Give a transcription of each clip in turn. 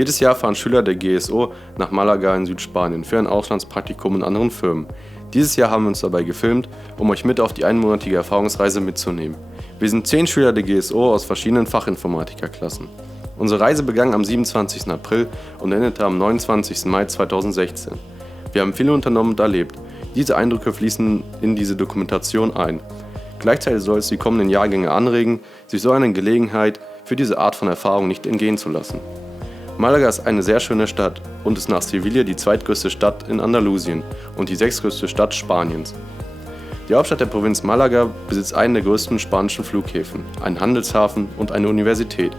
Jedes Jahr fahren Schüler der GSO nach Malaga in Südspanien für ein Auslandspraktikum in anderen Firmen. Dieses Jahr haben wir uns dabei gefilmt, um euch mit auf die einmonatige Erfahrungsreise mitzunehmen. Wir sind 10 Schüler der GSO aus verschiedenen Fachinformatikerklassen. Unsere Reise begann am 27. April und endete am 29. Mai 2016. Wir haben viel unternommen und erlebt. Diese Eindrücke fließen in diese Dokumentation ein. Gleichzeitig soll es die kommenden Jahrgänge anregen, sich so eine Gelegenheit für diese Art von Erfahrung nicht entgehen zu lassen. Malaga ist eine sehr schöne Stadt und ist nach Sevilla die zweitgrößte Stadt in Andalusien und die sechstgrößte Stadt Spaniens. Die Hauptstadt der Provinz Malaga besitzt einen der größten spanischen Flughäfen, einen Handelshafen und eine Universität.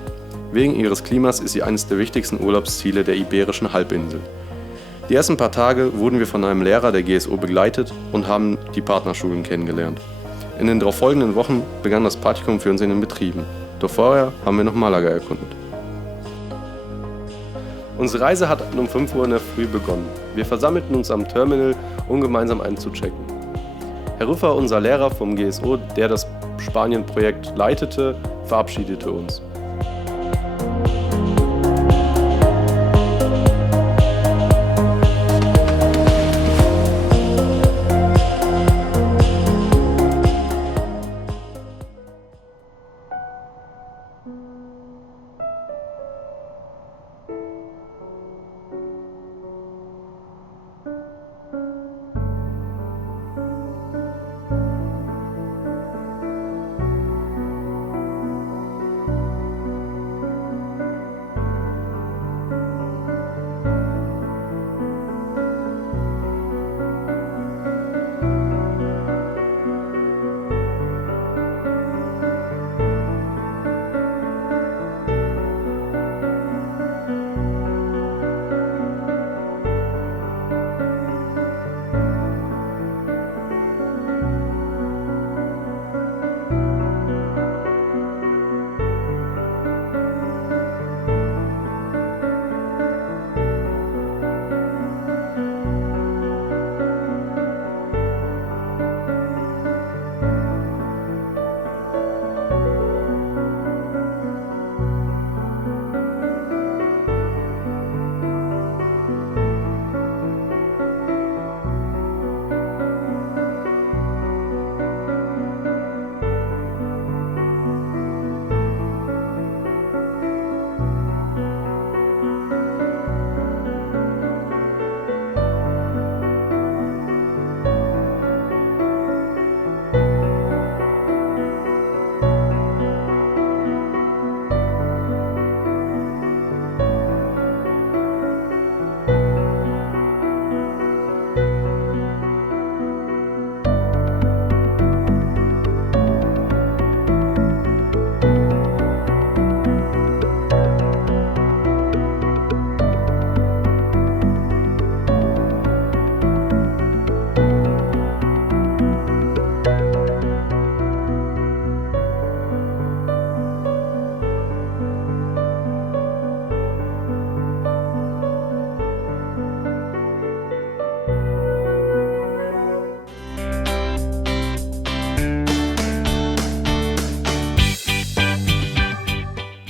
Wegen ihres Klimas ist sie eines der wichtigsten Urlaubsziele der Iberischen Halbinsel. Die ersten paar Tage wurden wir von einem Lehrer der GSO begleitet und haben die Partnerschulen kennengelernt. In den darauf folgenden Wochen begann das Praktikum für uns in den Betrieben. Doch vorher haben wir noch Malaga erkundet. Unsere Reise hat um 5 Uhr in der Früh begonnen. Wir versammelten uns am Terminal, um gemeinsam einzuchecken. Herr Rüffer, unser Lehrer vom GSO, der das Spanien-Projekt leitete, verabschiedete uns.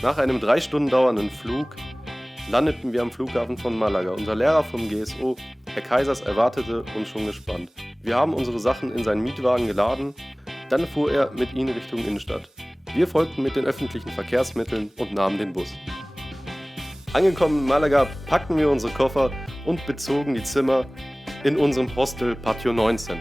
Nach einem 3 Stunden dauernden Flug landeten wir am Flughafen von Malaga. Unser Lehrer vom GSO, Herr Kaisers, erwartete uns schon gespannt. Wir haben unsere Sachen in seinen Mietwagen geladen, dann fuhr er mit ihnen Richtung Innenstadt. Wir folgten mit den öffentlichen Verkehrsmitteln und nahmen den Bus. Angekommen in Malaga packten wir unsere Koffer und bezogen die Zimmer in unserem Hostel Patio 19.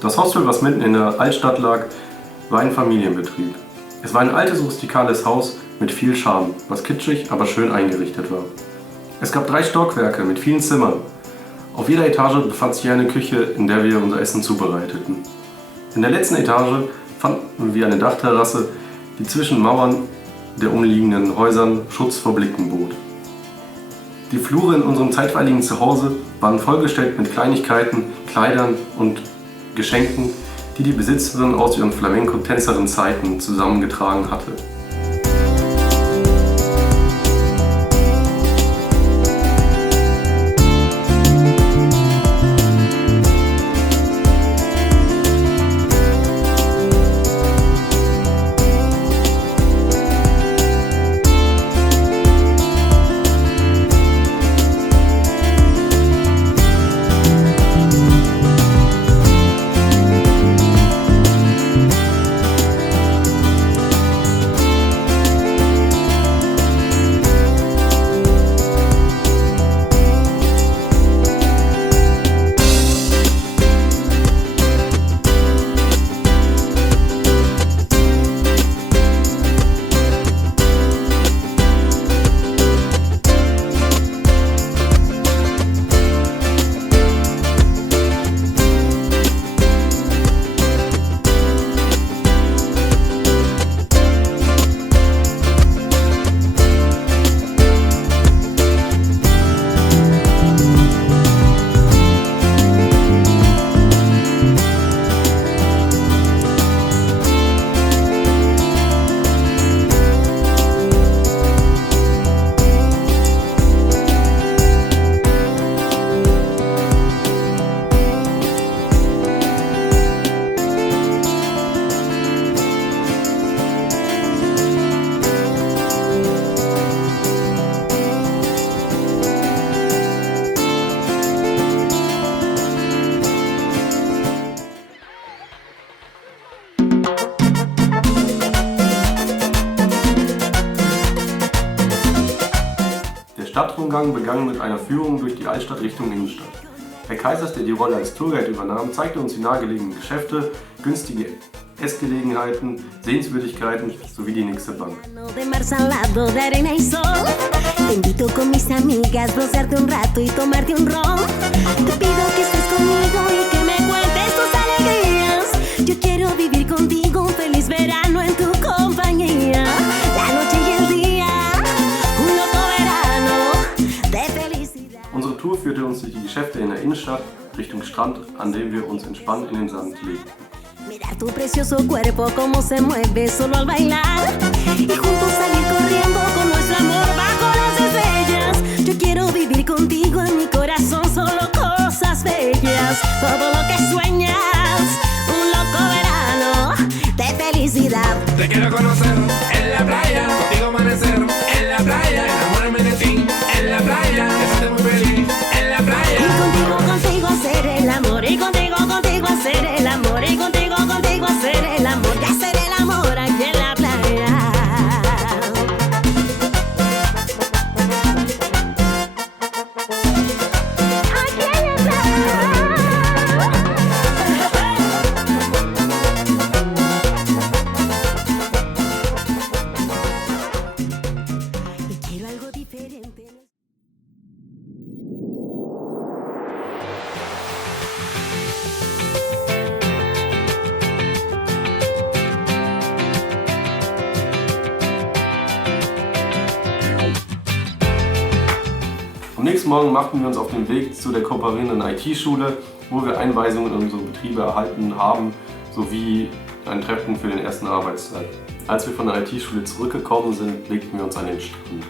Das Hostel, was mitten in der Altstadt lag, war ein Familienbetrieb. Es war ein altes, rustikales Haus mit viel Charme, was kitschig, aber schön eingerichtet war. Es gab 3 Stockwerke mit vielen Zimmern. Auf jeder Etage befand sich eine Küche, in der wir unser Essen zubereiteten. In der letzten Etage fanden wir eine Dachterrasse, die zwischen Mauern der umliegenden Häusern Schutz vor Blicken bot. Die Flure in unserem zeitweiligen Zuhause waren vollgestellt mit Kleinigkeiten, Kleidern und Geschenken, die die Besitzerin aus ihren Flamenco-Tänzerin-Zeiten zusammengetragen hatte. Spaziergang begann mit einer Führung durch die Altstadt Richtung Innenstadt. Herr Kaisers, der die Rolle als Tourguide übernahm, zeigte uns die nahegelegenen Geschäfte, günstige Essgelegenheiten, Sehenswürdigkeiten sowie die nächste Bank. De mar salado, de arena y sol. Te invito con mis amigas, broncearte un rato y tomarte un ron. Te pido que estés conmigo y que me cuentes tus alegrías. Yo quiero vivir contigo un feliz verano en tu compañía. La noche y el día, un loco verano de felicidad. Unsere Tour führte uns durch die Geschäfte in der Innenstadt Richtung Strand, an dem wir uns entspannt in den Sand legten. Mirar tu precioso cuerpo como se mueve solo al bailar y juntos salir corriendo con nuestro amor bajo las estrellas. Yo quiero vivir contigo en mi corazón solo cosas bellas, todo lo que sueñas, un loco verano de felicidad. Te quiero conocer en la playa, contigo amanecer en la playa, enamorarme de ti en la playa, hacerte muy feliz en la playa. Y contigo hacer el amor, y contigo hacer el amor, y contigo hacer el amor, y hacer el amor aquí en la playa. Aquí en la playa. Y quiero algo diferente. Am nächsten Morgen machten wir uns auf den Weg zu der kooperierenden IT-Schule, wo wir Einweisungen in unsere Betriebe erhalten haben, sowie ein Treffen für den ersten Arbeitstag. Als wir von der IT-Schule zurückgekommen sind, legten wir uns an den Strand.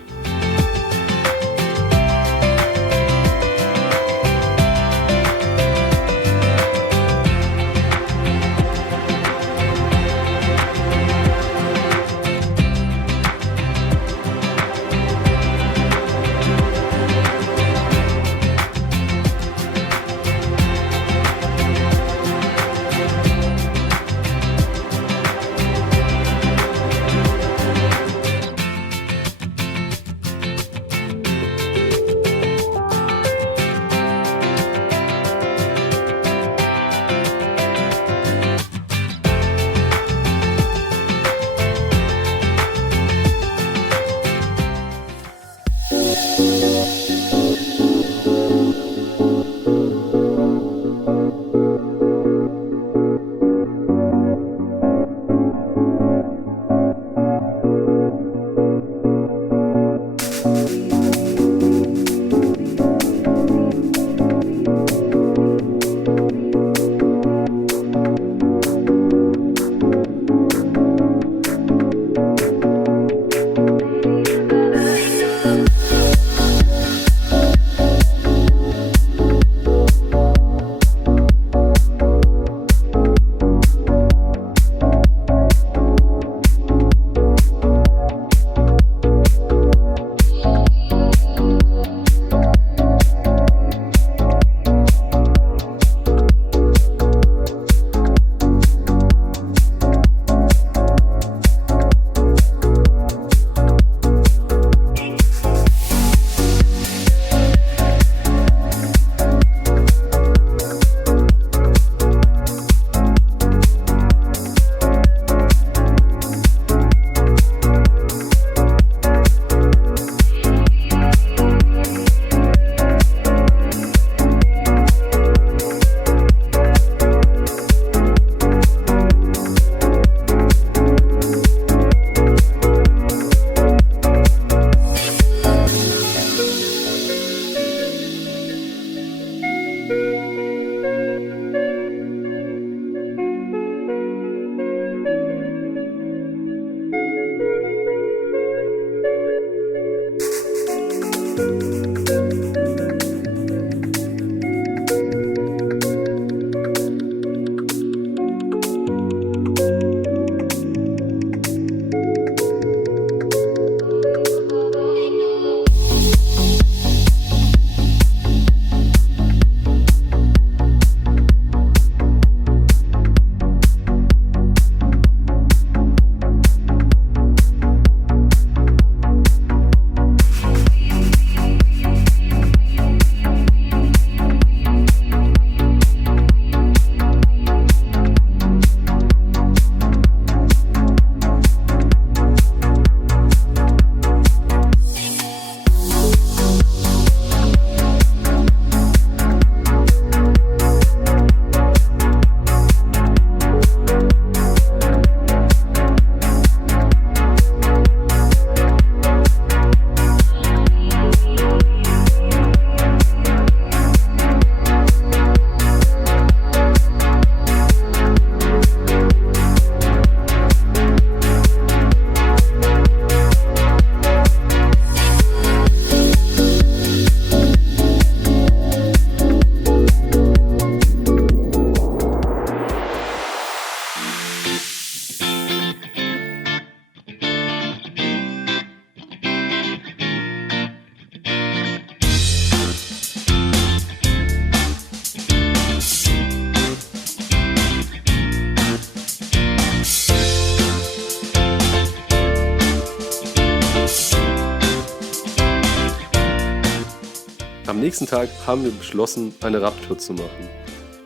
nächsten Tag haben wir beschlossen, eine Radtour zu machen.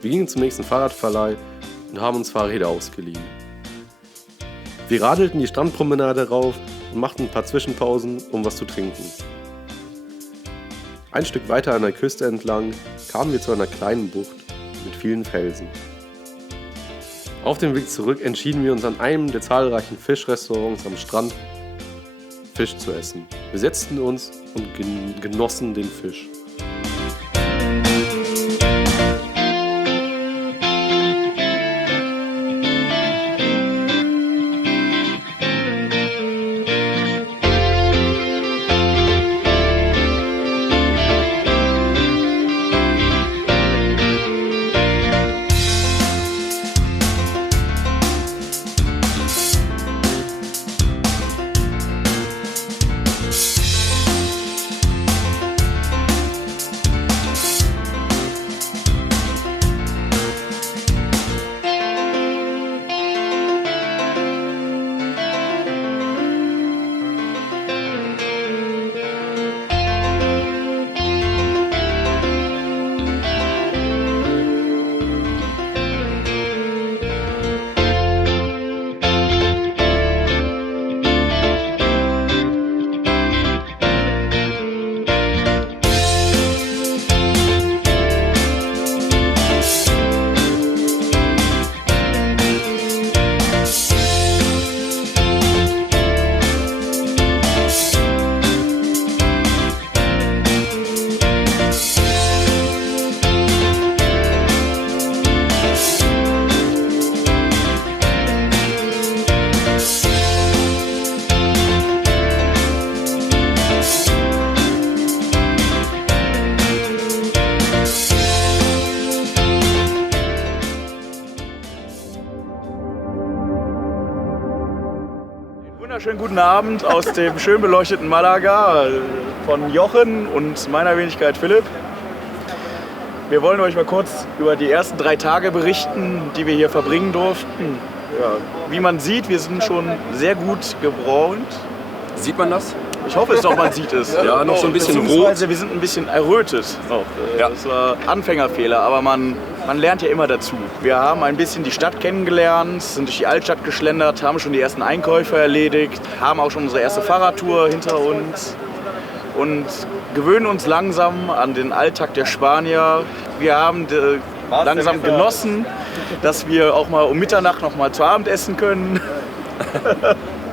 Wir gingen zum nächsten Fahrradverleih und haben uns Fahrräder ausgeliehen. Wir radelten die Strandpromenade rauf und machten ein paar Zwischenpausen, um was zu trinken. Ein Stück weiter an der Küste entlang kamen wir zu einer kleinen Bucht mit vielen Felsen. Auf dem Weg zurück entschieden wir uns an einem der zahlreichen Fischrestaurants am Strand Fisch zu essen. Wir setzten uns und genossen den Fisch. Wunderschönen guten Abend aus dem schön beleuchteten Malaga von Jochen und meiner Wenigkeit Philipp. Wir wollen euch mal kurz über die ersten 3 Tage berichten, die wir hier verbringen durften. Ja, wie man sieht, wir sind schon sehr gut gebräunt. Sieht man das? Ich hoffe es doch, man sieht es. Ja, noch so ein bisschen Beziehungsweise rot. wir sind ein bisschen errötet noch. Ja. Das war Anfängerfehler, aber man lernt ja immer dazu. Wir haben ein bisschen die Stadt kennengelernt, sind durch die Altstadt geschlendert, haben schon die ersten Einkäufe erledigt, haben auch schon unsere erste Fahrradtour hinter uns und gewöhnen uns langsam an den Alltag der Spanier. Wir haben langsam genossen, dass wir auch mal um Mitternacht noch mal zu Abend essen können.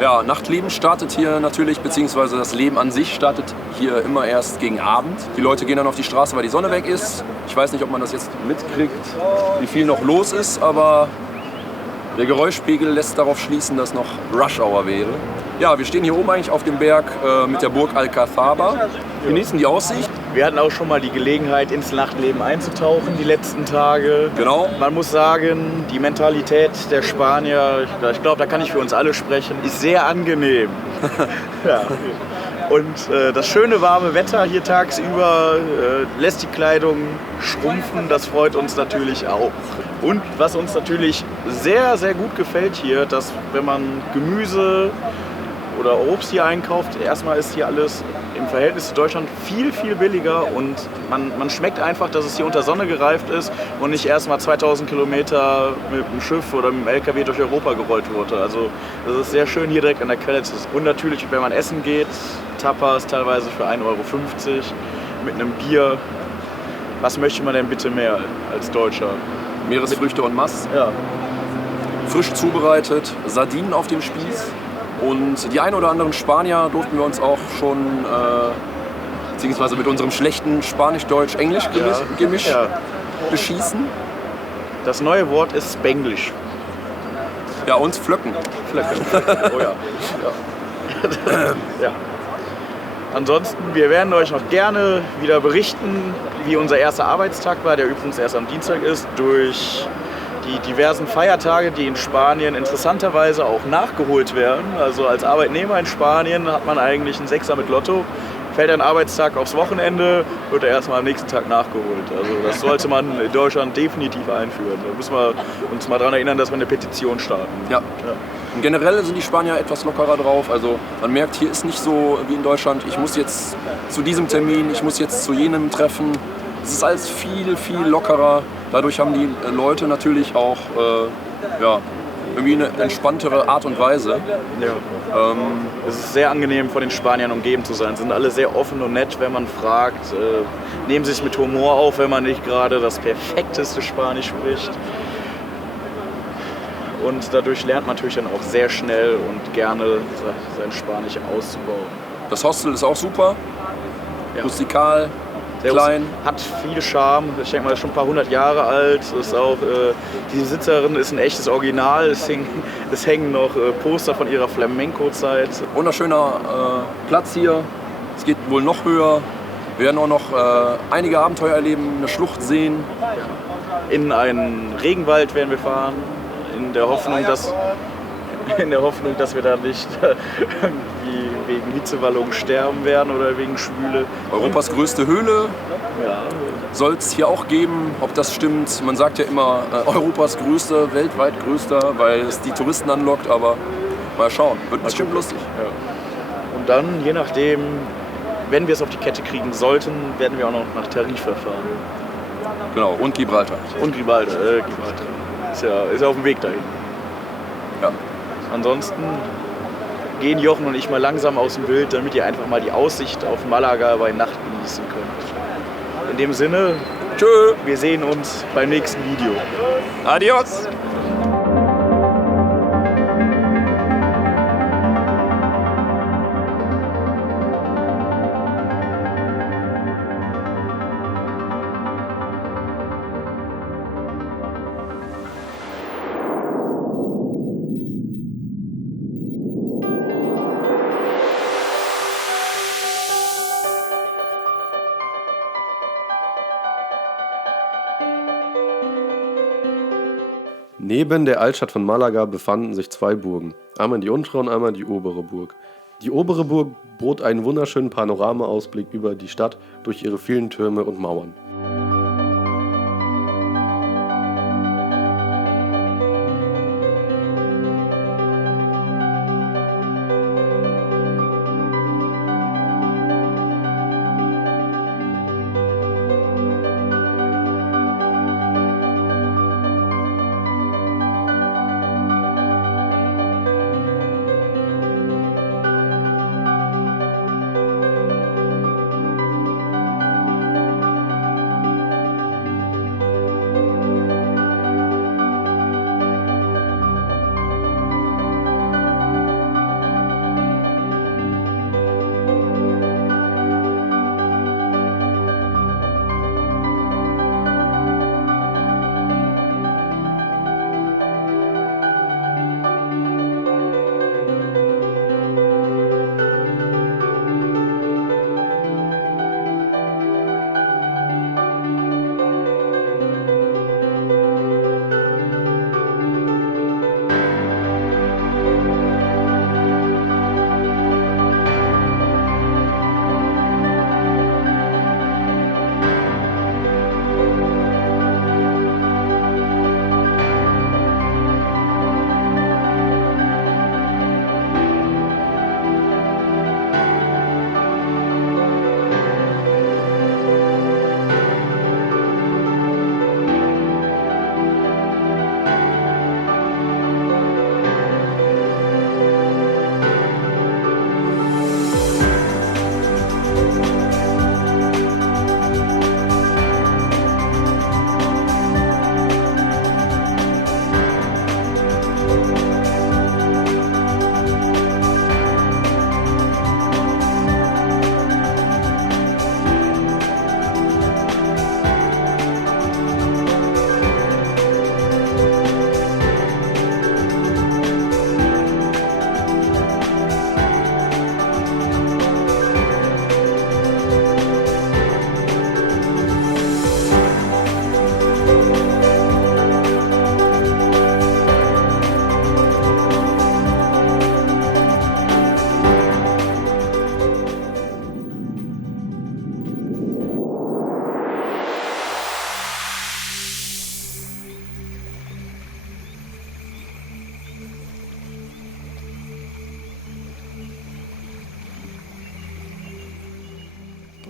Ja, Nachtleben startet hier natürlich, beziehungsweise das Leben an sich startet hier immer erst gegen Abend. Die Leute gehen dann auf die Straße, weil die Sonne weg ist. Ich weiß nicht, ob man das jetzt mitkriegt, wie viel noch los ist, aber der Geräuschpegel lässt darauf schließen, dass noch Rush Hour wäre. Ja, wir stehen hier oben eigentlich auf dem Berg mit der Burg Alcazaba, genießen die Aussicht. Wir hatten auch schon mal die Gelegenheit, ins Nachtleben einzutauchen die letzten Tage. Genau. Man muss sagen, die Mentalität der Spanier, ich glaube, da kann ich für uns alle sprechen, ist sehr angenehm. Ja. Und das schöne warme Wetter hier tagsüber lässt die Kleidung schrumpfen, das freut uns natürlich auch. Und was uns natürlich sehr, sehr gut gefällt hier, dass wenn man Gemüse oder Obst hier einkauft, erstmal ist hier alles im Verhältnis zu Deutschland viel, viel billiger und man schmeckt einfach, dass es hier unter Sonne gereift ist und nicht erstmal 2000 Kilometer mit dem Schiff oder mit dem LKW durch Europa gerollt wurde. Also das ist sehr schön hier direkt an der Quelle zu sein. Und natürlich, wenn man essen geht, Tapas teilweise für 1,50 € mit einem Bier. Was möchte man denn bitte mehr als Deutscher? Meeresfrüchte und Mass, Ja. frisch zubereitet, Sardinen auf dem Spieß. Und die ein oder anderen Spanier durften wir uns auch schon, beziehungsweise mit unserem schlechten Spanisch-Deutsch-Englisch-Gemisch beschießen. Das neue Wort ist Spanglish. Ja, uns pflöcken. Oh ja. Ja. Ansonsten, wir werden euch noch gerne wieder berichten, wie unser erster Arbeitstag war, der übrigens erst am Dienstag ist, durch die diversen Feiertage, die in Spanien interessanterweise auch nachgeholt werden. Also als Arbeitnehmer in Spanien hat man eigentlich einen Sechser mit Lotto. Fällt ein Arbeitstag aufs Wochenende, wird er erstmal am nächsten Tag nachgeholt. Also das sollte man in Deutschland definitiv einführen. Da müssen wir uns mal daran erinnern, dass wir eine Petition starten. Ja. Ja. Generell sind die Spanier etwas lockerer drauf. Also man merkt, hier ist nicht so wie in Deutschland, ich muss jetzt zu diesem Termin, ich muss jetzt zu jenem Treffen. Es ist alles viel, viel lockerer. Dadurch haben die Leute natürlich auch irgendwie eine entspanntere Art und Weise. Ja. Es ist sehr angenehm, von den Spaniern umgeben zu sein. Sie sind alle sehr offen und nett, wenn man fragt. Nehmen sich mit Humor auf, wenn man nicht gerade das perfekteste Spanisch spricht. Und dadurch lernt man natürlich dann auch sehr schnell und gerne sein Spanisch auszubauen. Das Hostel ist auch super, Ja. rustikal, Sehr klein. Hat viel Charme. Ich denke mal, ist schon ein paar hundert Jahre alt. Ist auch, die Besitzerin ist ein echtes Original. Es hängen noch Poster von ihrer Flamenco-Zeit. Wunderschöner Platz hier. Es geht wohl noch höher. Wir werden auch noch einige Abenteuer erleben, eine Schlucht sehen. In einen Regenwald werden wir fahren. In der Hoffnung, dass wir da nicht irgendwie wegen Hitzewallungen sterben werden oder wegen Schwüle. Europas größte Höhle Ja, soll es hier auch geben. Ob das stimmt, man sagt ja immer Europas größter, weltweit größter, weil es die Touristen anlockt, aber mal schauen, wird bestimmt lustig. ja. Und dann, je nachdem, wenn wir es auf die Kette kriegen sollten, werden wir auch noch nach Tarifa fahren. Genau, und Gibraltar. Und Gibraltar. Ist ja auf dem Weg dahin. Ja. Ansonsten gehen Jochen und ich mal langsam aus dem Bild, damit ihr einfach mal die Aussicht auf Malaga bei Nacht genießen könnt. In dem Sinne, Tschö. wir sehen uns beim nächsten Video. Adios. Neben der Altstadt von Malaga befanden sich zwei Burgen, einmal die untere und einmal die obere Burg. Die obere Burg bot einen wunderschönen Panoramaausblick über die Stadt durch ihre vielen Türme und Mauern.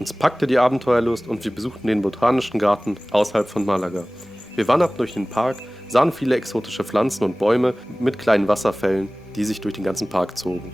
Uns packte die Abenteuerlust und wir besuchten den Botanischen Garten außerhalb von Malaga. Wir wanderten durch den Park, sahen viele exotische Pflanzen und Bäume mit kleinen Wasserfällen, die sich durch den ganzen Park zogen.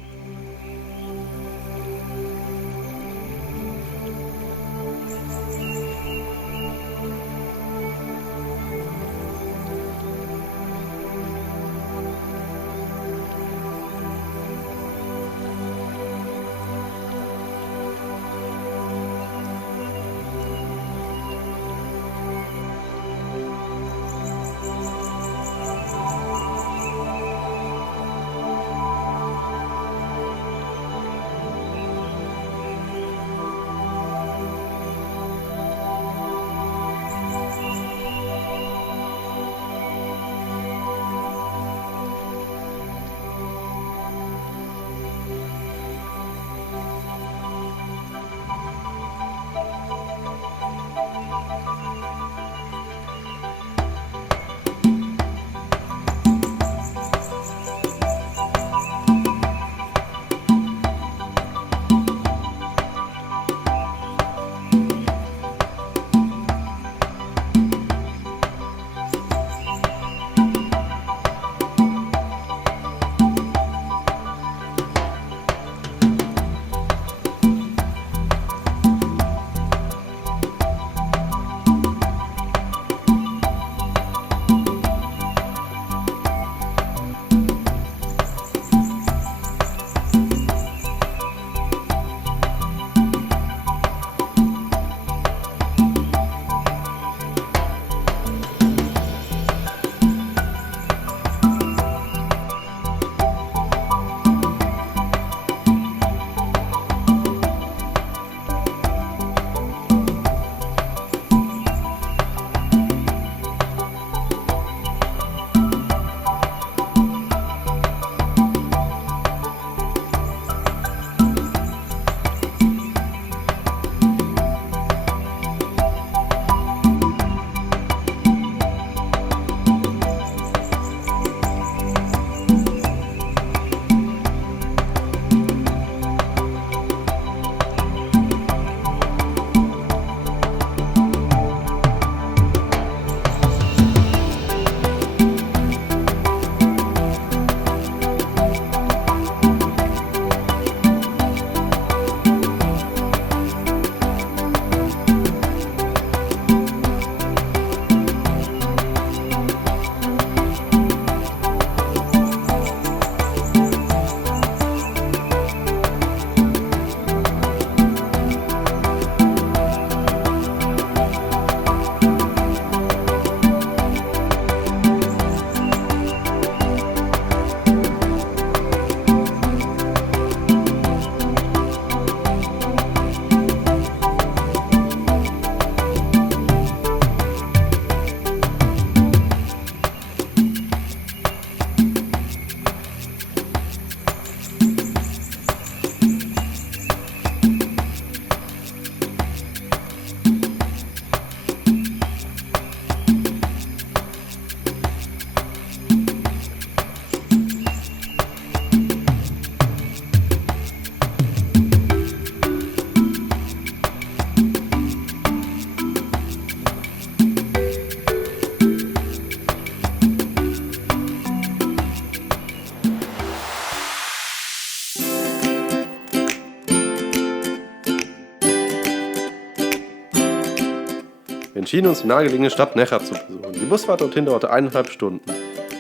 Wir entschieden uns, die nahegelegene Stadt Néjar zu besuchen. Die Busfahrt dorthin dauerte 1,5 Stunden.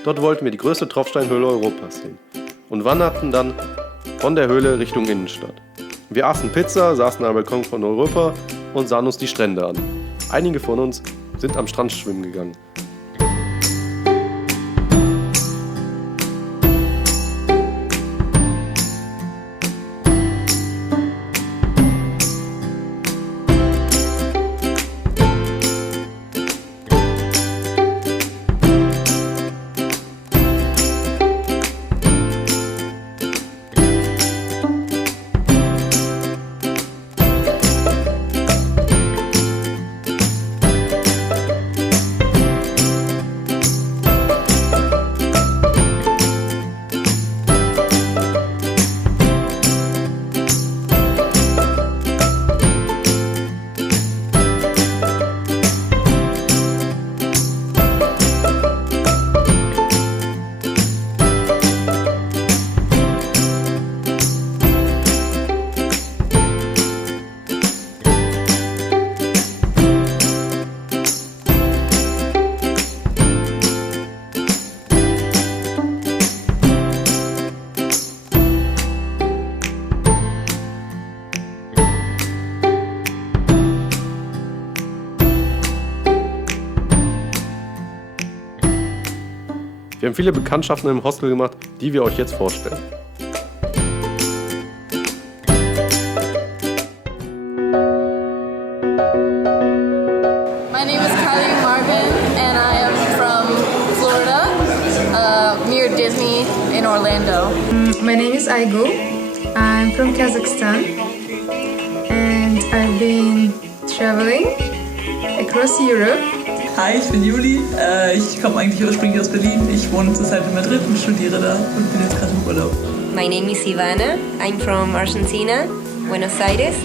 Dort wollten wir die größte Tropfsteinhöhle Europas sehen und wanderten dann von der Höhle Richtung Innenstadt. Wir aßen Pizza, saßen am Balkon von Europa und sahen uns die Strände an. Einige von uns sind am Strand schwimmen gegangen. Wir haben viele Bekanntschaften im Hostel gemacht, die wir euch jetzt vorstellen. My name is Kylie Marvin and I am from Florida, near Disney in Orlando. My name is Aigo. I'm from Kazakhstan and I've been traveling across Europe. Hi, ich bin Juli. Ich komme eigentlich ursprünglich aus Berlin. Ich wohne zurzeit in Madrid und studiere da und bin jetzt gerade im Urlaub. My name is Ivana. I'm from Argentina, Buenos Aires,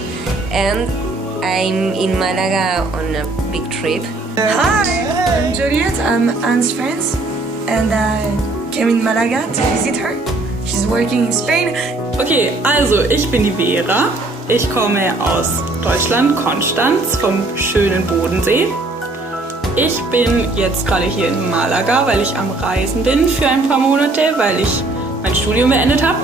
and I'm in Malaga on a big trip. Hi, I'm Juliet. I'm Anne's friend, and I came in Malaga to visit her. She's working in Spain. Okay, also ich bin die Vera. Ich komme aus Deutschland, Konstanz, vom schönen Bodensee. Ich bin jetzt gerade hier in Malaga, weil ich am Reisen bin für ein paar Monate, weil ich mein Studium beendet habe.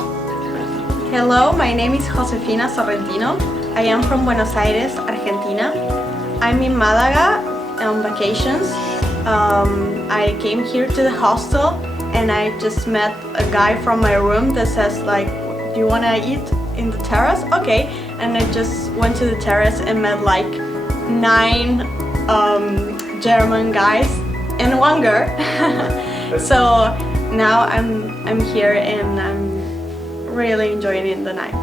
Hello, my name is Josefina Sorrentino. I am from Buenos Aires, Argentina. I'm in Malaga on vacations. I came here to the hostel and I just met a guy from my room that says like, do you wanna eat in the terrace? Okay. And I just went to the terrace and met like 9 German guys and one girl. So now I'm here and I'm really enjoying the night.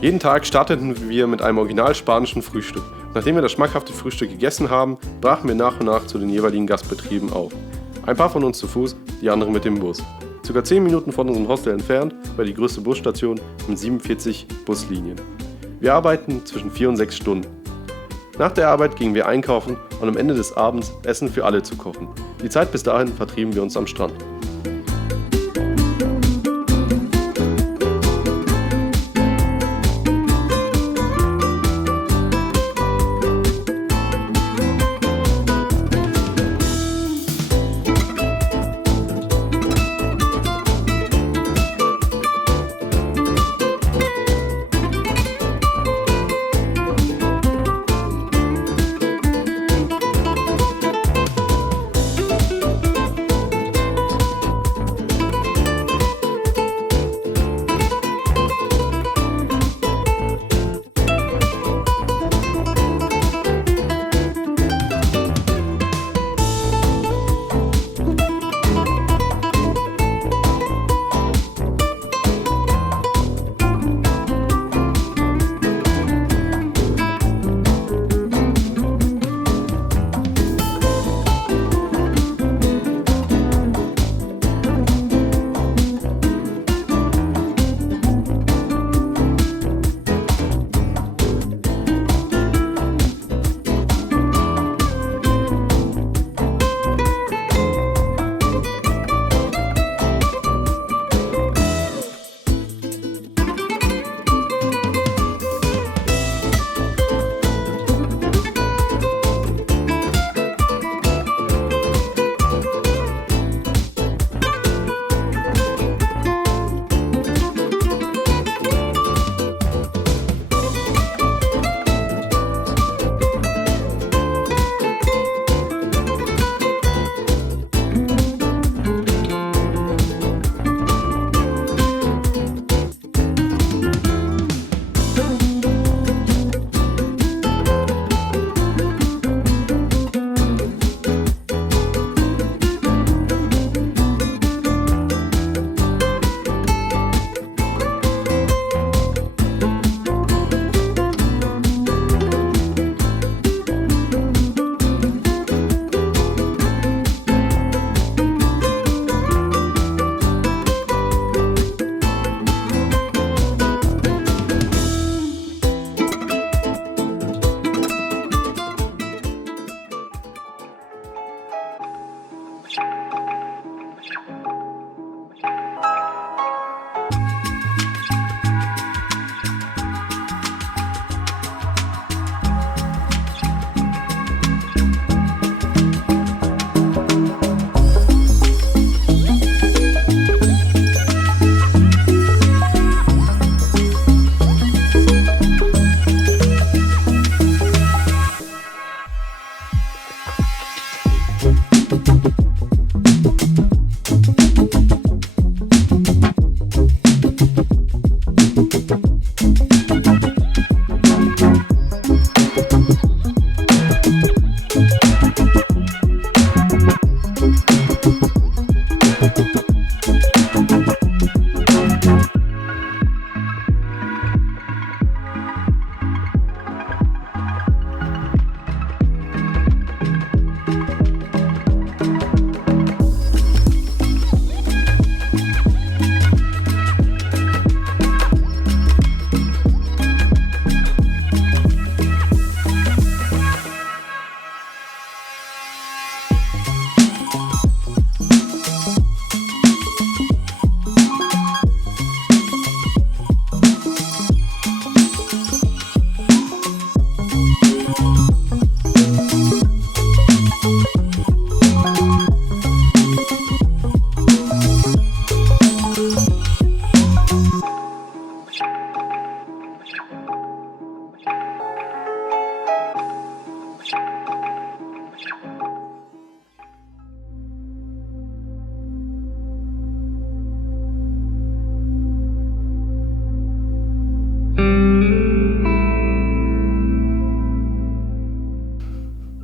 Jeden Tag starteten wir mit einem original spanischen Frühstück. Nachdem wir das schmackhafte Frühstück gegessen haben, brachen wir nach und nach zu den jeweiligen Gastbetrieben auf. Ein paar von uns zu Fuß, die anderen mit dem Bus. Circa 10 Minuten von unserem Hostel entfernt war die größte Busstation mit 47 Buslinien. Wir arbeiten zwischen 4 und 6 Stunden. Nach der Arbeit gingen wir einkaufen und am Ende des Abends Essen für alle zu kochen. Die Zeit bis dahin vertrieben wir uns am Strand.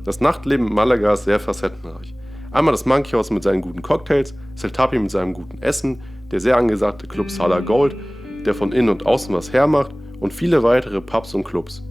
Das Nachtleben in Malaga ist sehr facettenreich. Einmal das Monkey House mit seinen guten Cocktails, Seltapi mit seinem guten Essen, der sehr angesagte Club Sala Gold, der von innen und außen was hermacht und viele weitere Pubs und Clubs.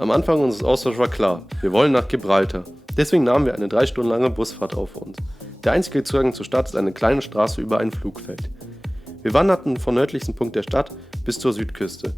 Am Anfang unseres Austauschs war klar, wir wollen nach Gibraltar. Deswegen nahmen wir eine 3 Stunden lange Busfahrt auf uns. Der einzige Zugang zur Stadt ist eine kleine Straße über ein Flugfeld. Wir wanderten vom nördlichsten Punkt der Stadt bis zur Südküste.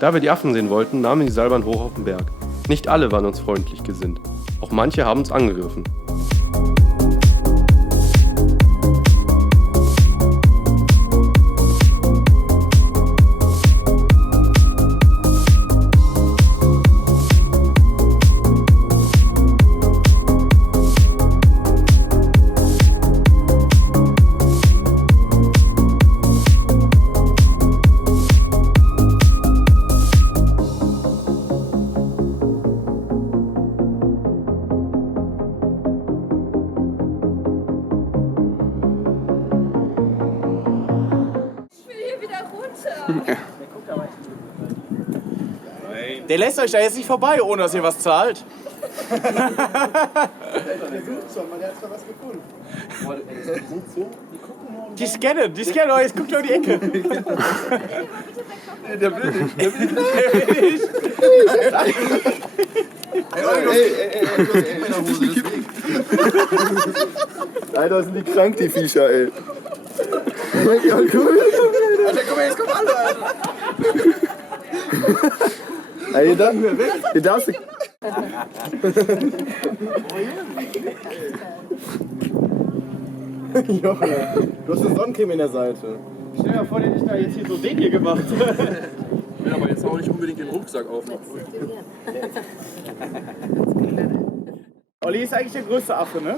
Da wir die Affen sehen wollten, nahmen wir die Seilbahn hoch auf den Berg. Nicht alle waren uns freundlich gesinnt. Auch manche haben uns angegriffen. Der lässt euch da jetzt nicht vorbei, ohne dass ihr was zahlt. Der sucht schon, der hat schon was gefunden. Die scannen euch, jetzt guckt ihr um die Ecke. Der will nicht. Alter, sind die krank, die Viecher, ey. Ja, cool. Alter, guck mal, jetzt kommen alle, Alter. Alter, hier darfst du... Junge, du hast eine Sonnencreme in der Seite. Stell dir mal vor, der hätte ich da jetzt hier so den hier gemacht. Ja, aber jetzt auch nicht unbedingt den Rucksack aufmachen. Olli ist eigentlich der größte Affe, ne?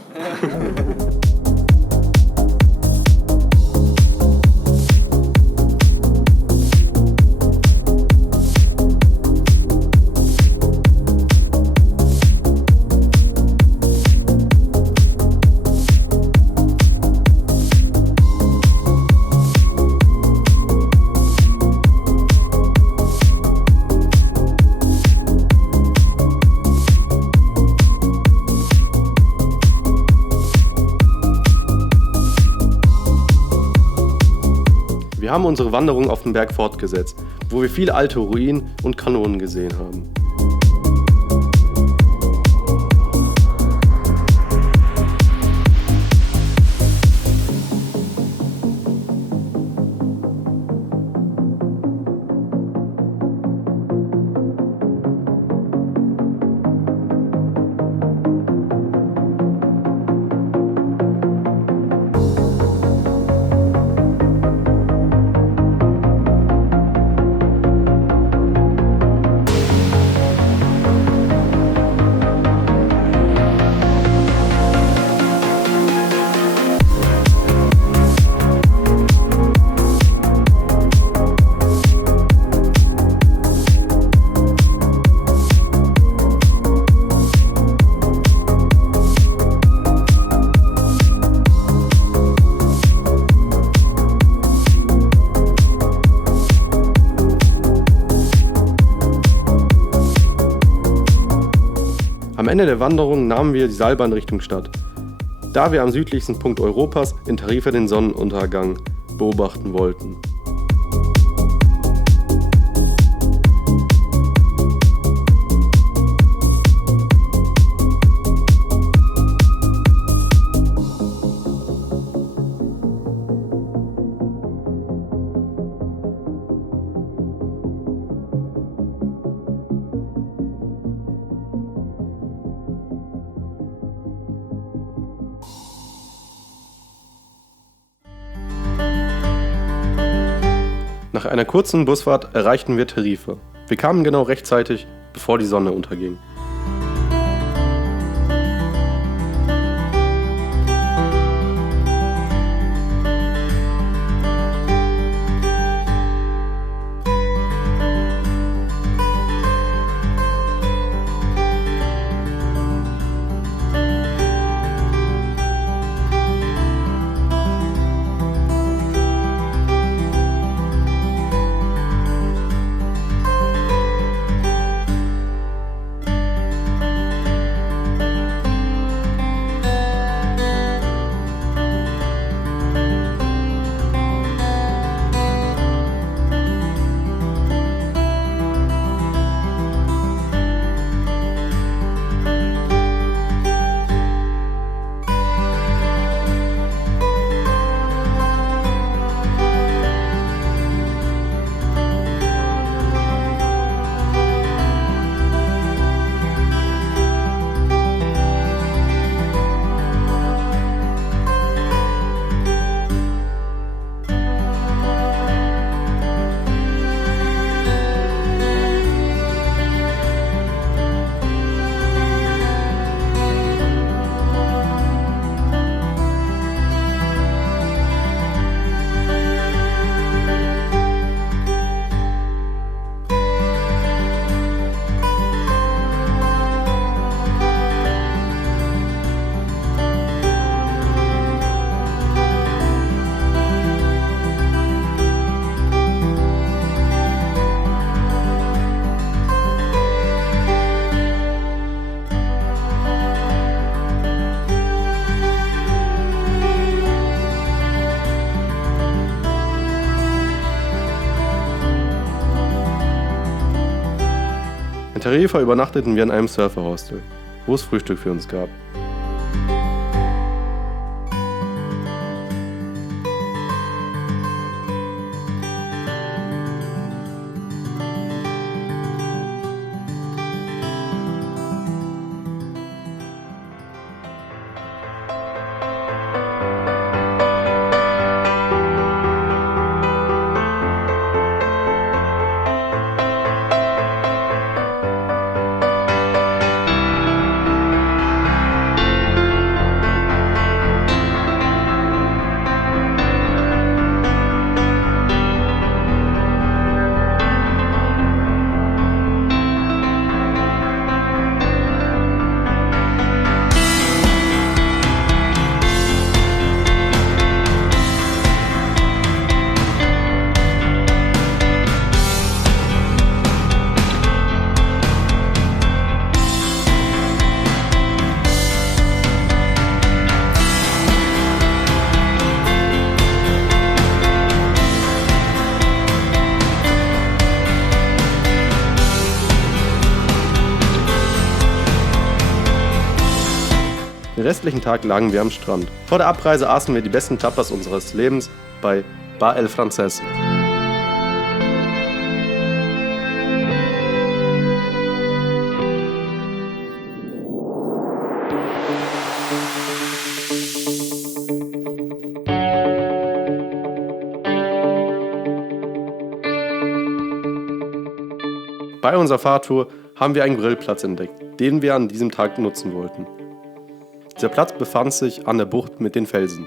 Wir haben unsere Wanderung auf dem Berg fortgesetzt, wo wir viele alte Ruinen und Kanonen gesehen haben. Am Ende der Wanderung nahmen wir die Seilbahn Richtung Stadt, da wir am südlichsten Punkt Europas in Tarifa den Sonnenuntergang beobachten wollten. Nach einer kurzen Busfahrt erreichten wir Tarifa. Wir kamen genau rechtzeitig, bevor die Sonne unterging. In Tarifa übernachteten wir in einem Surferhostel, wo es Frühstück für uns gab. Den restlichen Tag lagen wir am Strand. Vor der Abreise aßen wir die besten Tapas unseres Lebens bei Bar El Francés. Bei unserer Fahrtour haben wir einen Grillplatz entdeckt, den wir an diesem Tag nutzen wollten. Dieser Platz befand sich an der Bucht mit den Felsen.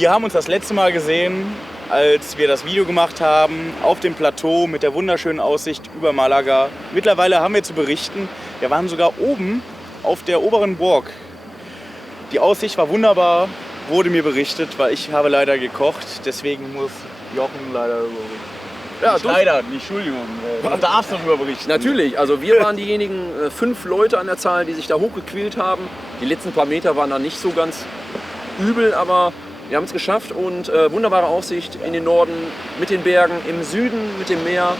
Wir haben uns das letzte Mal gesehen, als wir das Video gemacht haben, auf dem Plateau mit der wunderschönen Aussicht über Malaga. Mittlerweile haben wir zu berichten, wir waren sogar oben auf der oberen Burg. Die Aussicht war wunderbar, wurde mir berichtet, weil ich habe leider gekocht. Deswegen muss Jochen leider darüber berichten. Ja, nicht leider, nicht, Entschuldigung. Du darfst darüber berichten. Natürlich, also wir waren diejenigen 5 Leute an der Zahl, die sich da hochgequält haben. Die letzten paar Meter waren dann nicht so ganz übel, aber wir haben es geschafft und wunderbare Aussicht in den Norden mit den Bergen, im Süden mit dem Meer,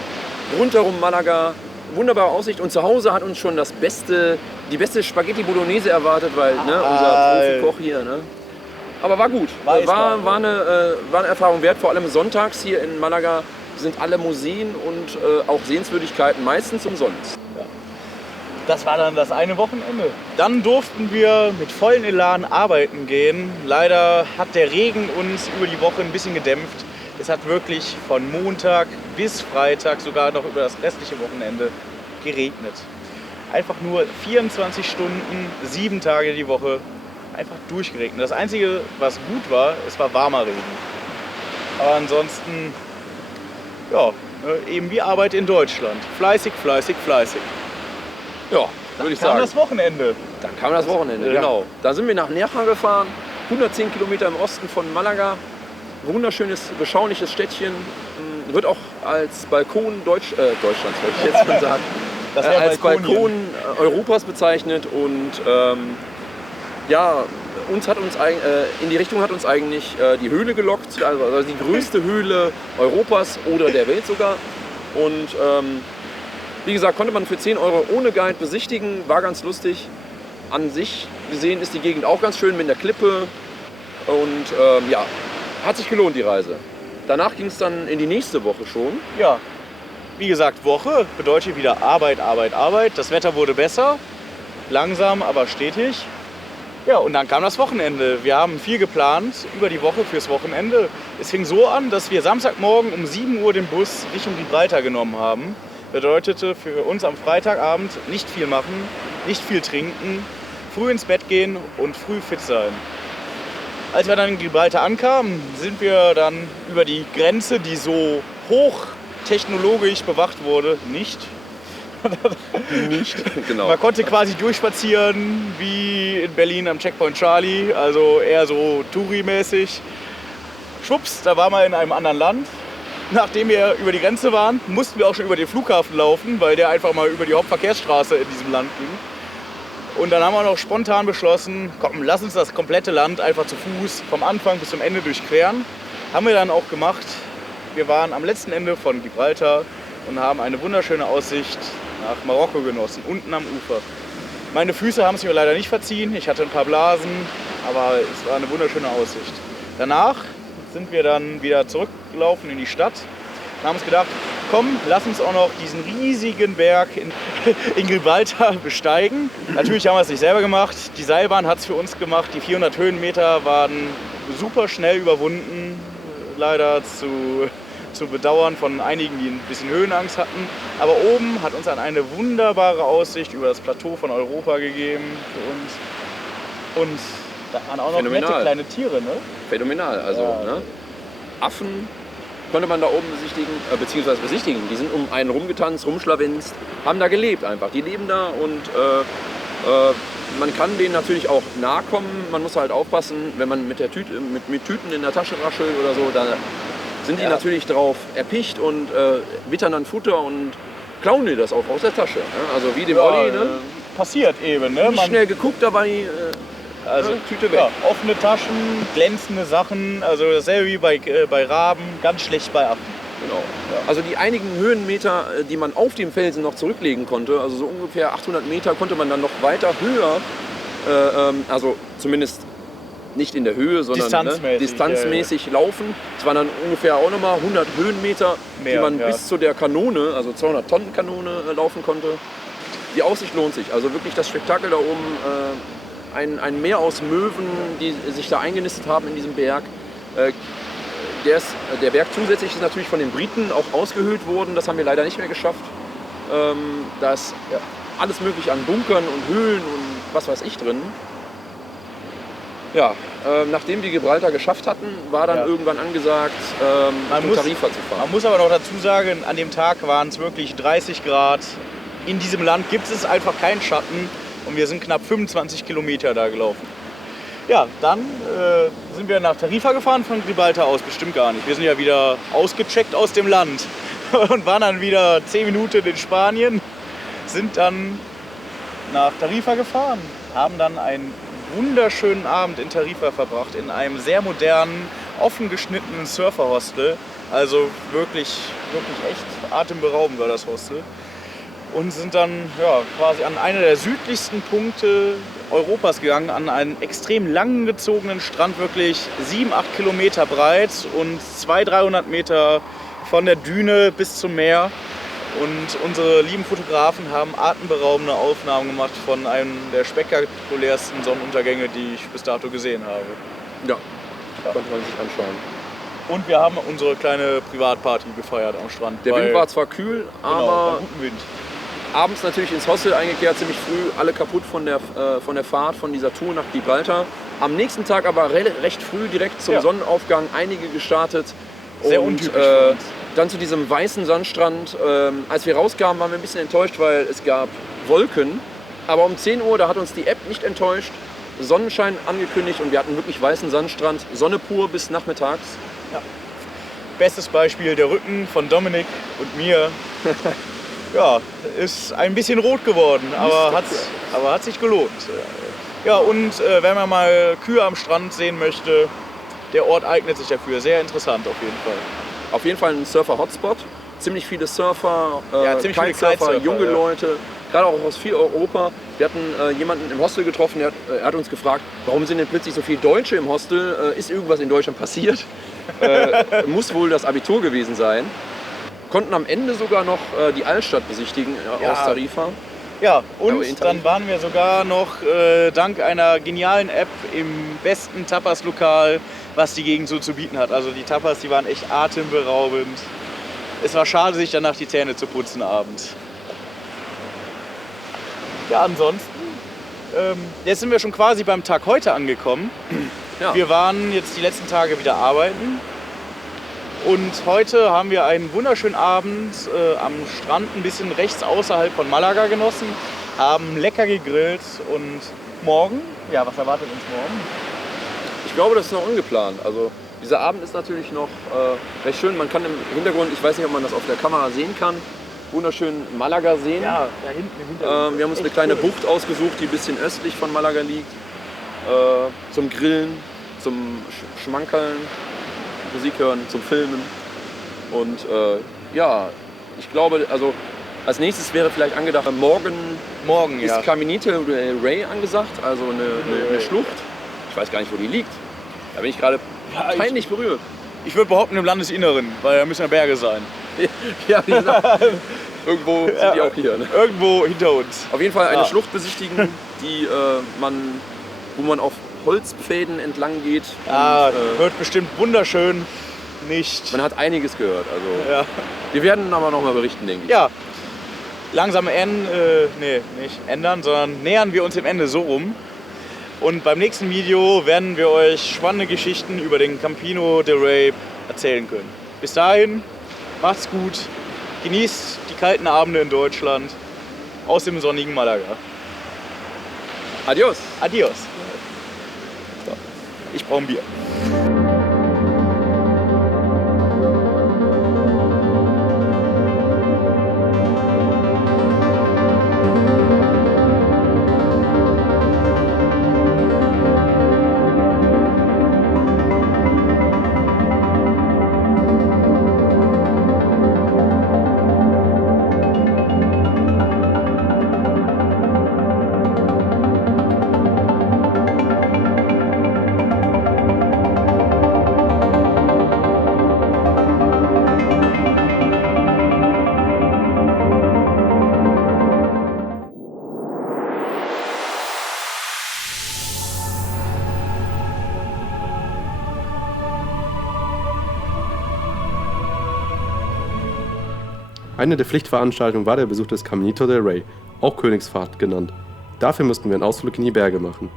rundherum Malaga. Wunderbare Aussicht und zu Hause hat uns schon die beste Spaghetti Bolognese erwartet, weil unser Profikoch hier. Ne? Aber war gut, war eine Erfahrung wert, vor allem sonntags hier in Malaga sind alle Museen und auch Sehenswürdigkeiten meistens umsonst. Ja. Das war dann das eine Wochenende. Dann durften wir mit vollen Elan arbeiten gehen. Leider hat der Regen uns über die Woche ein bisschen gedämpft. Es hat wirklich von Montag bis Freitag, sogar noch über das restliche Wochenende, geregnet. Einfach nur 24 Stunden, 7 Tage die Woche, einfach durchgeregnet. Das Einzige, was gut war, es war warmer Regen. Aber ansonsten, ja, eben wie Arbeit in Deutschland. Fleißig, fleißig, fleißig. Ja, würde ich sagen. Dann kam das Wochenende. Dann kam das Wochenende, Ja. genau. Da sind wir nach Nerja gefahren, 110 Kilometer im Osten von Malaga. Wunderschönes, beschauliches Städtchen. Wird auch als Balkon Deutschlands, wollte ich jetzt mal sagen, als Balkon Europas bezeichnet. Und ja, in die Richtung hat uns eigentlich die Höhle gelockt, also die größte Höhle Europas oder der Welt sogar. Und wie gesagt, konnte man für 10 € ohne Guide besichtigen, war ganz lustig. An sich gesehen ist die Gegend auch ganz schön mit der Klippe und ja, hat sich gelohnt die Reise. Danach ging es dann in die nächste Woche schon. Ja, wie gesagt, Woche bedeutet wieder Arbeit, Arbeit, Arbeit. Das Wetter wurde besser, langsam, aber stetig. Ja, und dann kam das Wochenende. Wir haben viel geplant über die Woche fürs Wochenende. Es fing so an, dass wir Samstagmorgen um 7 Uhr den Bus Richtung Gibraltar genommen haben. Bedeutete für uns am Freitagabend nicht viel machen, nicht viel trinken, früh ins Bett gehen und früh fit sein. Als wir dann in Gibraltar ankamen, sind wir dann über die Grenze, die so hochtechnologisch bewacht wurde, nicht. Genau. Man konnte quasi durchspazieren wie in Berlin am Checkpoint Charlie, also eher so Touri-mäßig. Schwupps, da waren wir in einem anderen Land. Nachdem wir über die Grenze waren, mussten wir auch schon über den Flughafen laufen, weil der einfach mal über die Hauptverkehrsstraße in diesem Land ging. Und dann haben wir noch spontan beschlossen, komm, lass uns das komplette Land einfach zu Fuß vom Anfang bis zum Ende durchqueren. Haben wir dann auch gemacht. Wir waren am letzten Ende von Gibraltar und haben eine wunderschöne Aussicht nach Marokko genossen, unten am Ufer. Meine Füße haben es mir leider nicht verziehen, ich hatte ein paar Blasen, aber es war eine wunderschöne Aussicht. Danach sind wir dann wieder zurückgelaufen in die Stadt und haben uns gedacht, komm, lass uns auch noch diesen riesigen Berg in Gibraltar besteigen. Natürlich haben wir es nicht selber gemacht, die Seilbahn hat es für uns gemacht. Die 400 Höhenmeter waren super schnell überwunden, leider zu bedauern von einigen, die ein bisschen Höhenangst hatten. Aber oben hat uns dann eine wunderbare Aussicht über das Plateau von Europa gegeben für uns. Und da waren auch noch nette kleine Tiere, ne? Phänomenal, also Ja. ne? Affen konnte man da oben besichtigen. Die sind um einen rumgetanzt, rumschlawinzt, haben da gelebt einfach. Die leben da und man kann denen natürlich auch nahe kommen. Man muss halt aufpassen, wenn man mit Tüten in der Tasche raschelt oder so, da sind die natürlich drauf erpicht und wittern dann Futter und klauen dir das auch aus der Tasche. Ne? Also wie dem Olli. Ne? Passiert eben. Ne? Nicht schnell geguckt dabei. Also Tüte weg. Ja, offene Taschen, glänzende Sachen, also dasselbe wie bei Raben, ganz schlecht bei Affen. Genau. Ja. Also die einigen Höhenmeter, die man auf dem Felsen noch zurücklegen konnte, also so ungefähr 800 Meter, konnte man dann noch weiter höher, also zumindest nicht in der Höhe, sondern distanzmäßig laufen. Es waren dann ungefähr auch nochmal 100 Höhenmeter, die man bis zu der Kanone, also 200 Tonnen Kanone laufen konnte. Die Aussicht lohnt sich, also wirklich das Spektakel da oben. Ein Meer aus Möwen, die sich da eingenistet haben in diesem Berg. Der Berg zusätzlich ist natürlich von den Briten auch ausgehöhlt worden. Das haben wir leider nicht mehr geschafft. Da ist alles mögliche an Bunkern und Höhlen und was weiß ich drin. Ja, nachdem wir Gibraltar geschafft hatten, war dann irgendwann angesagt, Richtung Tarifa zu fahren. Man muss aber noch dazu sagen, an dem Tag waren es wirklich 30 Grad. In diesem Land gibt es einfach keinen Schatten und wir sind knapp 25 Kilometer da gelaufen. Ja, dann sind wir nach Tarifa gefahren, von Gibraltar aus bestimmt gar nicht. Wir sind ja wieder ausgecheckt aus dem Land und waren dann wieder 10 Minuten in Spanien, sind dann nach Tarifa gefahren, haben dann einen wunderschönen Abend in Tarifa verbracht, in einem sehr modernen, offen geschnittenen Surferhostel. Also wirklich echt atemberaubend war das Hostel. Und sind dann quasi an einen der südlichsten Punkte Europas gegangen, an einen extrem lang gezogenen Strand, wirklich 7-8 Kilometer breit und 200-300 Meter von der Düne bis zum Meer. Und unsere lieben Fotografen haben atemberaubende Aufnahmen gemacht von einem der spektakulärsten Sonnenuntergänge, die ich bis dato gesehen habe. Ja, konnte man sich anschauen. Und wir haben unsere kleine Privatparty gefeiert am Strand. Der Wind war zwar kühl, aber guten Wind. Abends natürlich ins Hostel eingekehrt, ziemlich früh, alle kaputt von der Fahrt, von dieser Tour nach Gibraltar. Am nächsten Tag aber recht früh direkt zum Sonnenaufgang einige gestartet. Sehr untypisch für uns. Dann zu diesem weißen Sandstrand. Als wir rauskamen, waren wir ein bisschen enttäuscht, weil es gab Wolken. Aber um 10 Uhr, da hat uns die App nicht enttäuscht. Sonnenschein angekündigt und wir hatten wirklich weißen Sandstrand. Sonne pur bis nachmittags. Ja. Bestes Beispiel, der Rücken von Dominik und mir. Ja, ist ein bisschen rot geworden, aber hat sich gelohnt. Ja, und wenn man mal Kühe am Strand sehen möchte, der Ort eignet sich dafür. Sehr interessant auf jeden Fall. Auf jeden Fall ein Surfer-Hotspot. Ziemlich viele Surfer, ziemlich viele Kitesurfer, junge Leute, gerade auch aus viel Europa. Wir hatten jemanden im Hostel getroffen, er hat uns gefragt, warum sind denn plötzlich so viele Deutsche im Hostel? Ist irgendwas in Deutschland passiert? Muss wohl das Abitur gewesen sein. Konnten am Ende sogar noch die Altstadt besichtigen aus Tarifa. Ja, und dann waren wir sogar noch dank einer genialen App im besten Tapas-Lokal, was die Gegend so zu bieten hat. Also die Tapas, die waren echt atemberaubend. Es war schade, sich danach die Zähne zu putzen abends. Ja, ansonsten, jetzt sind wir schon quasi beim Tag heute angekommen. Ja. Wir waren jetzt die letzten Tage wieder arbeiten. Und heute haben wir einen wunderschönen Abend am Strand, ein bisschen rechts außerhalb von Malaga genossen, haben lecker gegrillt und morgen, ja, was erwartet uns morgen? Ich glaube, das ist noch ungeplant. Also dieser Abend ist natürlich noch recht schön. Man kann im Hintergrund, ich weiß nicht, ob man das auf der Kamera sehen kann, wunderschön Malaga sehen. Ja, da hinten im Hintergrund. Wir haben uns eine kleine Bucht ausgesucht, die ein bisschen östlich von Malaga liegt. Zum Grillen, zum Schmankerln, Musik hören, zum Filmen. Und ich glaube, also als nächstes wäre vielleicht angedacht, morgen ist Caminito del Rey angesagt, also eine Schlucht. Ich weiß gar nicht, wo die liegt. Da bin ich gerade peinlich berührt. Ich würde behaupten, im Landesinneren, weil da müssen ja Berge sein. Ja, wie gesagt, irgendwo sind die auch hier. Ne? Irgendwo hinter uns. Auf jeden Fall eine Schlucht besichtigen, wo man auf Holzpfäden entlang geht. Wird bestimmt wunderschön. Nicht. Man hat einiges gehört. Also wir werden aber noch mal berichten, denke ich. Ja, langsam nicht ändern, sondern nähern wir uns dem Ende so rum. Und beim nächsten Video werden wir euch spannende Geschichten über den Caminito del Rey erzählen können. Bis dahin, macht's gut, genießt die kalten Abende in Deutschland aus dem sonnigen Malaga. Adios. Adios. So, ich brauche ein Bier. Eine der Pflichtveranstaltungen war der Besuch des Caminito del Rey, auch Königsfahrt genannt. Dafür mussten wir einen Ausflug in die Berge machen.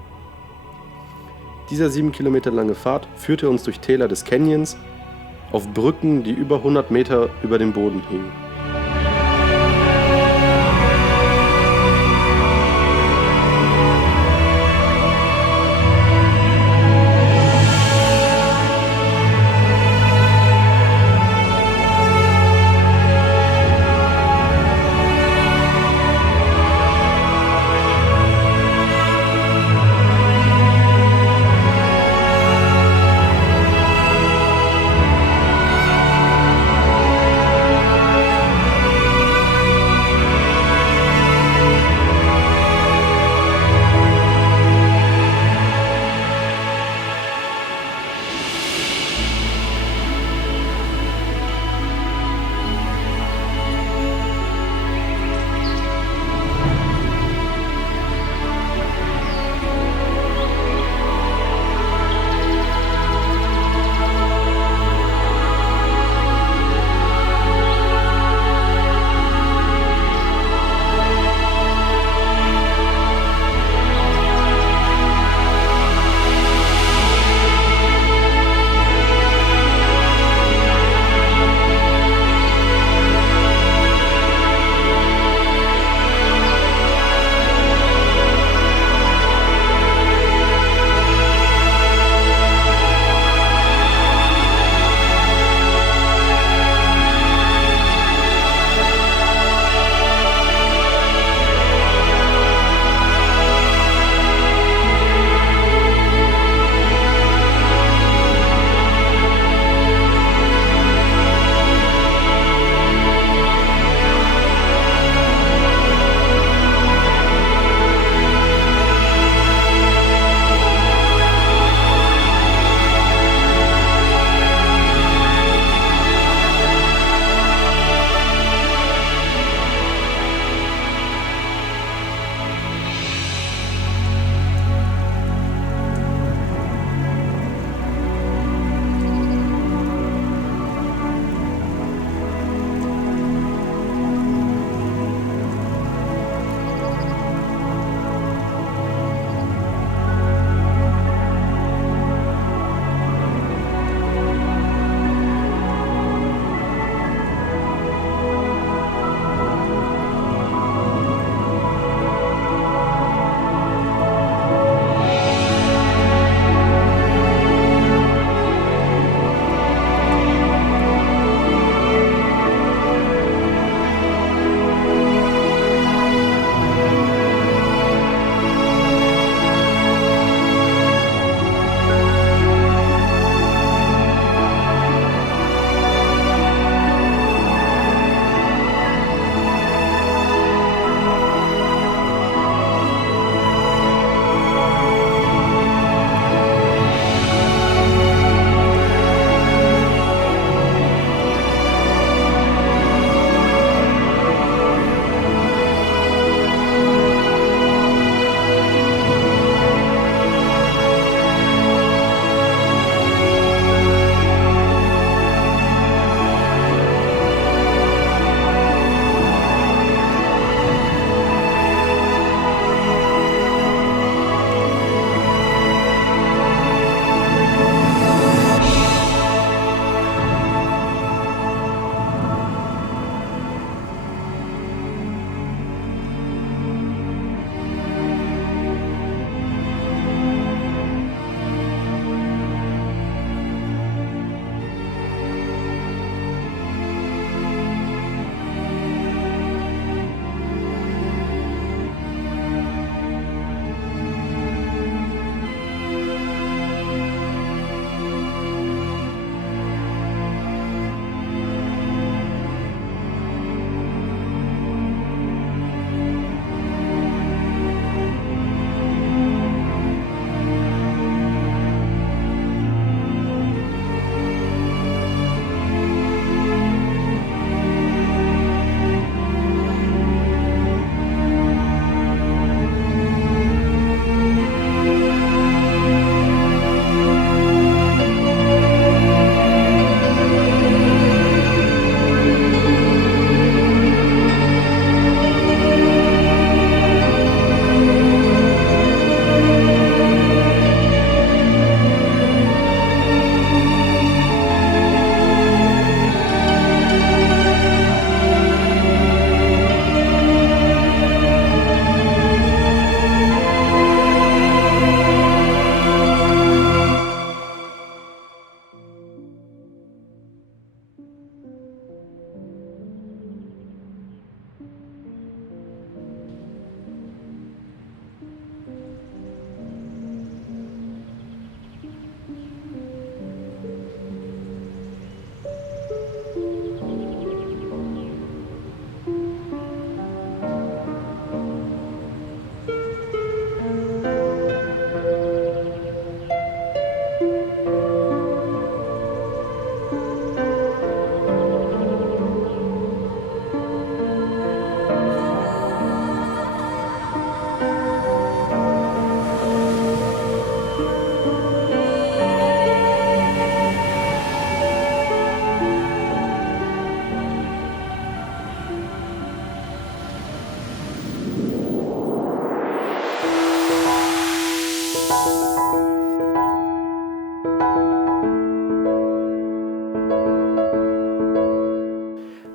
Dieser 7 Kilometer lange Pfad führte uns durch Täler des Canyons auf Brücken, die über 100 Meter über dem Boden hingen.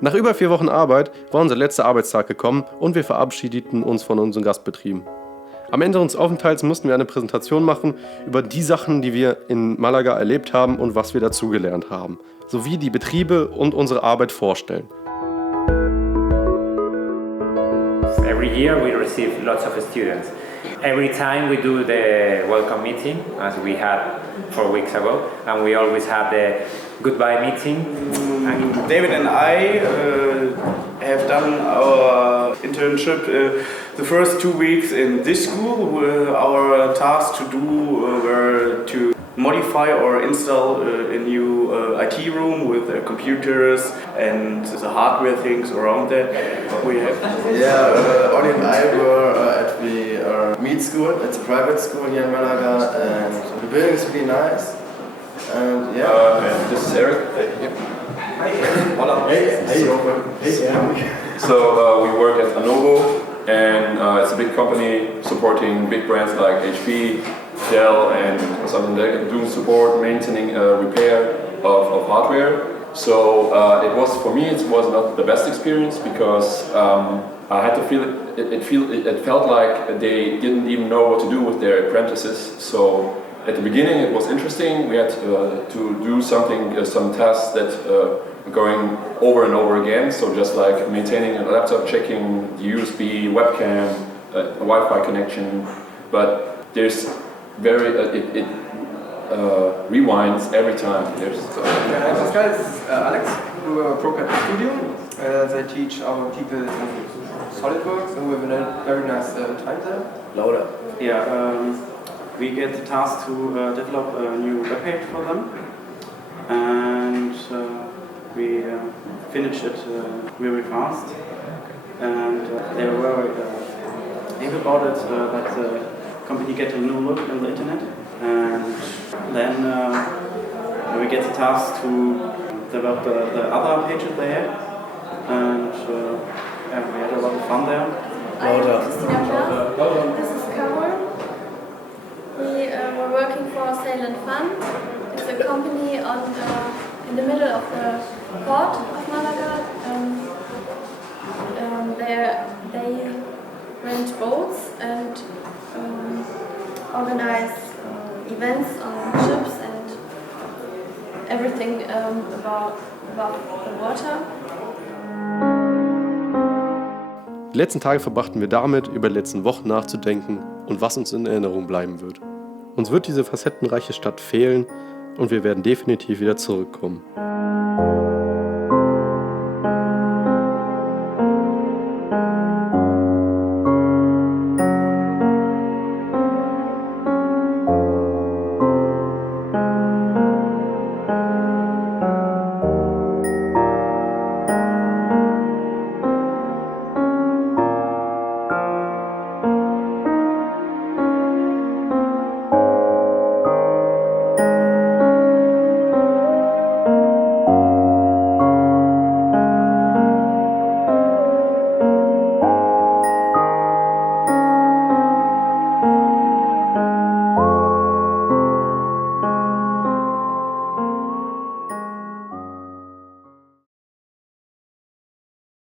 Nach über 4 Wochen Arbeit war unser letzter Arbeitstag gekommen und wir verabschiedeten uns von unseren Gastbetrieben. Am Ende unseres Aufenthalts mussten wir eine Präsentation machen über die Sachen, die wir in Malaga erlebt haben und was wir dazugelernt haben, sowie die Betriebe und unsere Arbeit vorstellen. Every year we receive lots of students. Every time we do the welcome meeting, as we had 4 weeks ago, and we always have the goodbye meeting. David and I have done our internship the first 2 weeks in this school. Our task to do were to modify or install a new IT room with computers and the hardware things around that. Ollie and I were at the Mead School. It's a private school here in Malaga, and the building is really nice. And And this is Eric. Hola. So we work at Lenovo, and it's a big company supporting big brands like HP, Dell, and something like that, doing support, maintaining, repair of hardware. So it was, for me, it was not the best experience because I had to feel it felt like they didn't even know what to do with their apprentices. So at the beginning it was interesting. We had to do something, some tasks that going over and over again. So just like maintaining a laptop, checking the USB, webcam, a Wi-Fi connection. But there's it rewinds every time. This is Alex, who are ProCAD Studio. They teach our people SolidWorks, and we have a very nice time there. Louder. We get the task to develop a new webpage for them, and we finished it very fast. And they were very happy about it, that the company get a new look on the internet. And then we get the task to develop the other pages they had, and we had a lot of fun there. I'm Christina Klaas. This is Carol. We were working for Sail and Fun. It's a company in the middle of the port of Malaga. They rent boats and organize events on ships and everything about the water. Die letzten Tage verbrachten wir damit, über die letzten Wochen nachzudenken und was uns in Erinnerung bleiben wird. Uns wird diese facettenreiche Stadt fehlen und wir werden definitiv wieder zurückkommen.